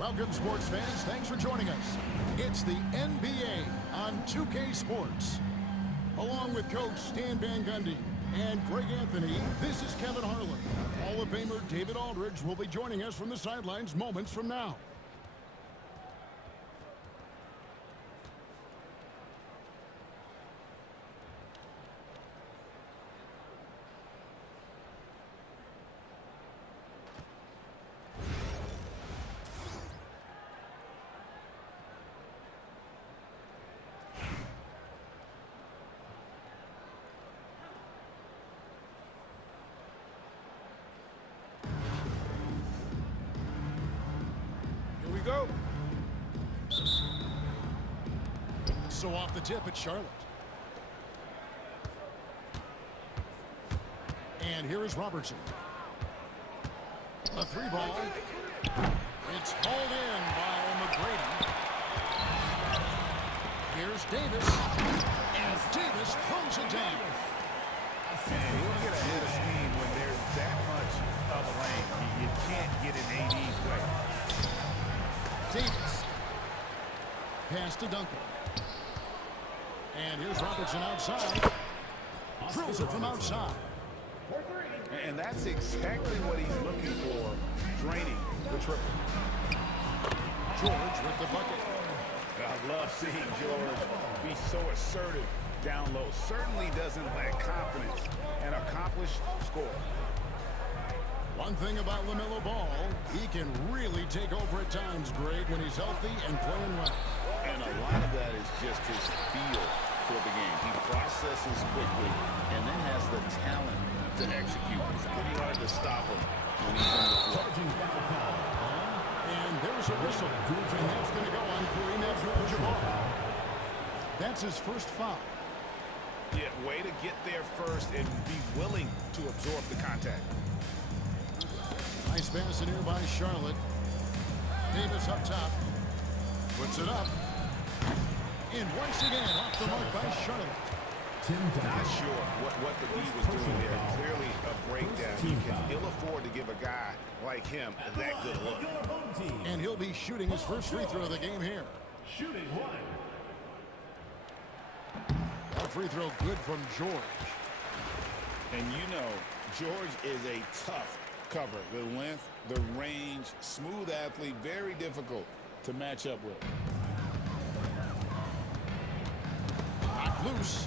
Welcome, sports fans. Thanks for joining us. It's the NBA on 2K Sports. Along with Coach Stan Van Gundy and Greg Anthony, this is Kevin Harlan. Hall of Famer David Aldridge will be joining us from the sidelines moments from now. Go. So off the tip, it's Charlotte. And here is Robertson. A three ball. It's hauled in by McGrady. Here's Davis. And Davis throws it down. Man, you get ahead of steam when there's that much of a lane. You can't get in AD's way. Davis. Pass to Duncan. And here's Robertson outside. Drills it from outside. And that's exactly what he's looking for, draining the triple. George with the bucket. I love seeing George be so assertive down low. Certainly doesn't lack confidence. An accomplished scorer. One thing about LaMelo Ball, he can really take over at times, Greg, when he's healthy and playing well. And a lot of that is just his feel for the game. He processes quickly and then has the talent to execute. It's pretty hard to stop him when he's on the floor. And there's a whistle. And that's going to go on Kareem Abdul-Jabbar. That's his first foul. Yeah, way to get there first and be willing to absorb the contact. Nice pass in here by Charlotte. Davis up top. Puts it up. And once again, off the mark by Charlotte. Not sure what the D was doing there. Clearly a breakdown. He can ill afford to give a guy like him that good look. And he'll be shooting his first free throw of the game here. Shooting one. That free throw good from George. And you know, George is a tough cover. The length, the range, smooth athlete, very difficult to match up with. Knocked loose.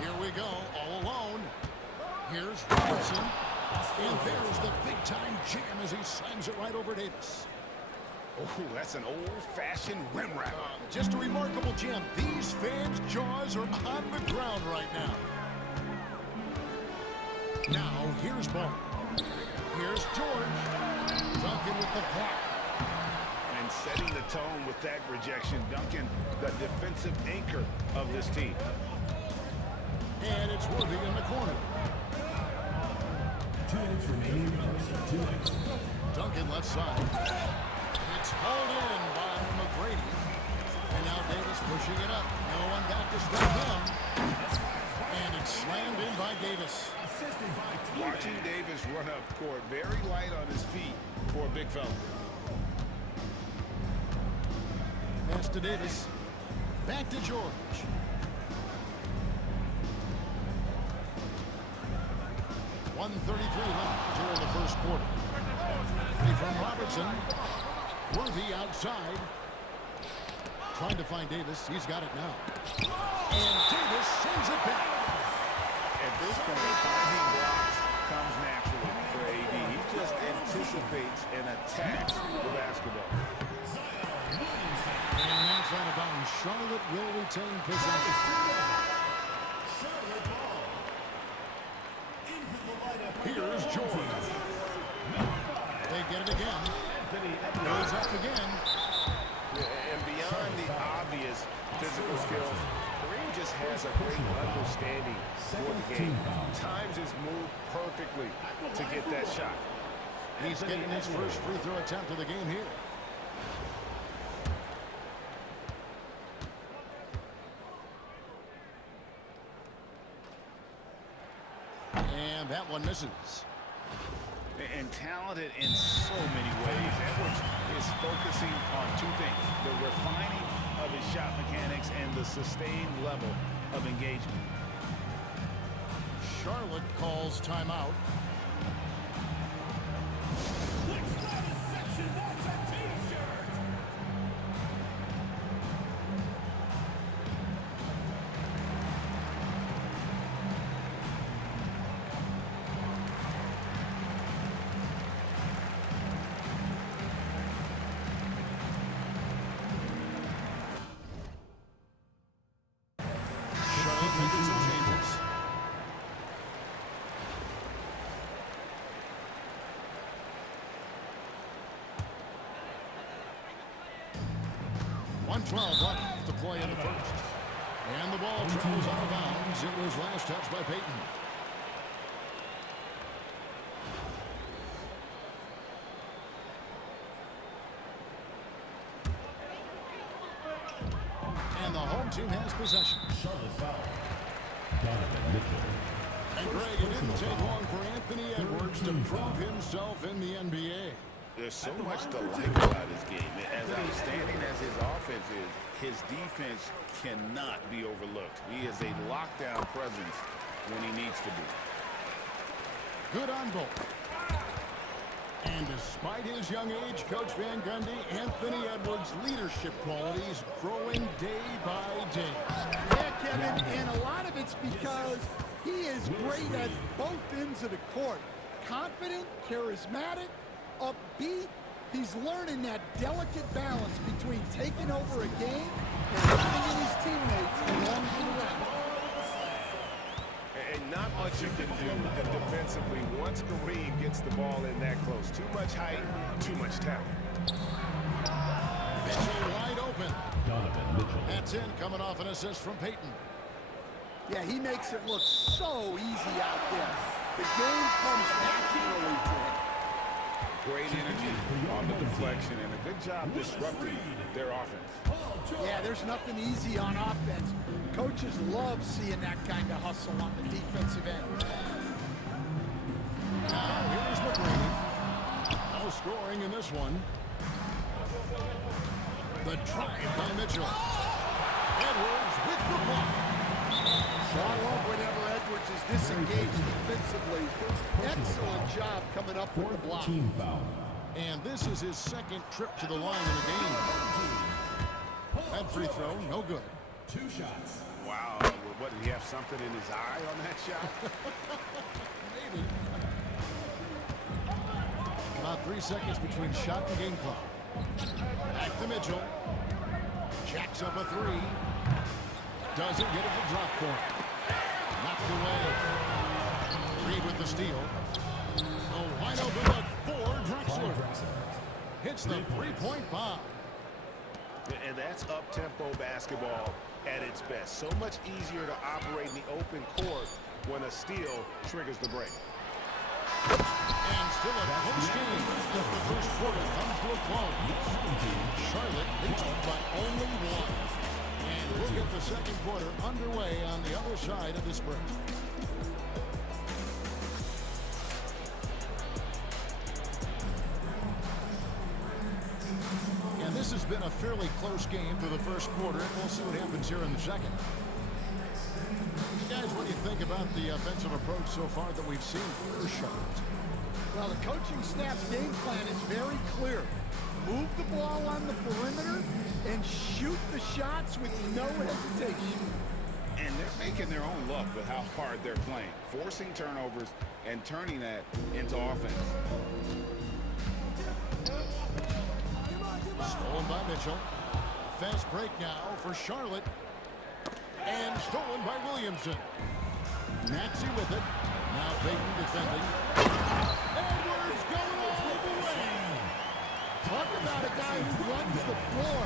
Here we go, all alone. Here's Robertson. And there's the big-time jam as he slams it right over Davis. Oh, that's an old-fashioned rim wrap. Just a remarkable jam. These fans' jaws are on the ground right now. Now, here's Ball. Here's George. Duncan with the block. And setting the tone with that rejection. Duncan, the defensive anchor of this team. And it's Worthy in the corner. 2 minutes remaining. 2 minutes. Duncan left side. It's hauled in by McGrady. And now Davis pushing it up. No one back to stop him. And it's slammed in by Davis. Watching Davis run up court, very light on his feet for a big fella. Pass to Davis. Back to George. .133 left here in the first quarter. Play from Robertson. Worthy outside. Trying to find Davis. He's got it now. And Davis sends it back. At this point, finding blocks comes naturally for AD. He just anticipates and attacks the basketball. And that's out of bounds. Charlotte will retain possession. Here's George. They get it again. Goes up again. And beyond the obvious physical skills, Kareem just has a great understanding for the game. Times his move perfectly to get that shot. He's getting his first free throw attempt of the game here. And that one misses. And talented in so many ways. Edwards sustained level of engagement. Charlotte calls timeout. Section wants a t-shirt. Charlotte making some changes. .12 to play in the first. And the ball travels out of bounds. It was last touched by Peyton. And the home team has possession. Charlotte foul. Donovan Mitchell. And Greg, it didn't take long for Anthony Edwards to prove himself in the NBA. There's so much to like about his game. As outstanding as his offense is, his defense cannot be overlooked. He is a lockdown presence when he needs to be. Good on both. And despite his young age, Coach Van Gundy, Anthony Edwards' leadership qualities growing day by day. Yeah, Kevin, and a lot of it's because he is great at both ends of the court. Confident, charismatic, upbeat. He's learning that delicate balance between taking over a game and bringing his teammates along for the ride. And not much you can do defensively once Kareem gets the ball in that close. Too much height, too much talent. Mitchell wide open. Donovan Mitchell. That's in, coming off an assist from Peyton. Yeah, he makes it look so easy out there. The game comes naturally to him. Great energy on the deflection and a good job disrupting their offense. Yeah, there's nothing easy on offense. Coaches love seeing that kind of hustle on the defensive end. Now here's McGrady. No scoring in this one. The drive by Mitchell. Edwards with the block. I love whenever Edwards is disengaged defensively. Excellent job coming up with the block. Team foul. And this is his second trip to the line in the game. That free throw, no good. 2 shots. Wow. What, did he have something in his eye on that shot? Maybe. About 3 seconds between shot and game clock. Back to Mitchell. Jacks up a three. Doesn't get it to drop for him. Knocked away. Reed with the steal. A wide open look for Drexler. Hits the three-point bomb. And that's up-tempo basketball at its best. So much easier to operate in the open court when a steal triggers the break. And still a close game as the first quarter comes to a close. Charlotte leads by only 1. And we'll get the second quarter underway on the other side of this break. And this has been a fairly close game for the first quarter. We'll see what happens here in the second. Guys, what do you think about the offensive approach so far that we've seen for Charlotte? Well, the coaching staff's game plan is very clear. Move the ball on the perimeter and shoot the shots with no hesitation. And they're making their own luck with how hard they're playing, forcing turnovers and turning that into offense. Stolen by Mitchell. Fast break now for Charlotte. And stolen by Williamson. Maxey with it. Now Peyton defending. Edwards going all the way. Talk about a guy who runs the floor.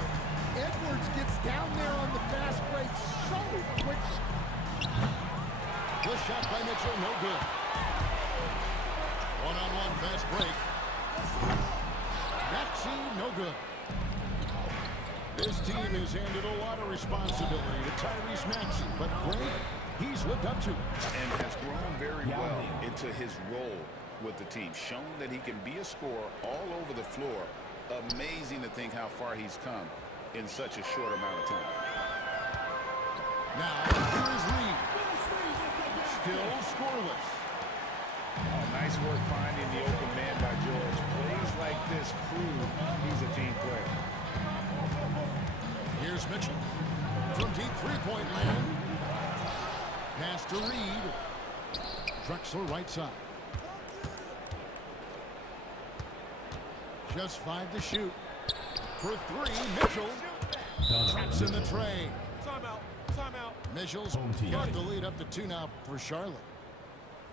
Edwards gets down there on the fast break so quick. The shot by Mitchell, no good. One-on-one fast break. Maxey, no good. This team has handed a lot of responsibility to Tyrese Maxey, but Greg, he's lived up to it. And has grown very well into his role with the team. Shown that he can be a scorer all over the floor. Amazing to think how far he's come in such a short amount of time. Now, here is Reed. Still scoreless. Oh, nice work finding the open man by George. Plays like this prove he's a team player. Here's Mitchell. From deep three-point land. Pass to Reed. Drexler right side. Just 5 to shoot. For 3, Mitchell. Traps in the tray. Timeout. Timeout. Mitchell's Home team. got the lead up to 2 now for Charlotte.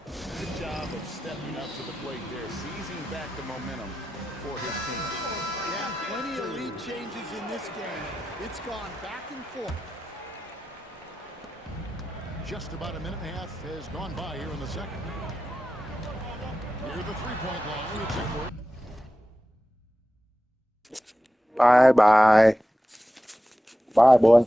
Good job of stepping up to the plate there, seizing back the momentum for his team. Yeah, plenty of lead changes in this game. It's gone back and forth. Just about a minute and a half has gone by here in the second. Near the three-point line, it's Edward. Bye, bye. Bye, boy.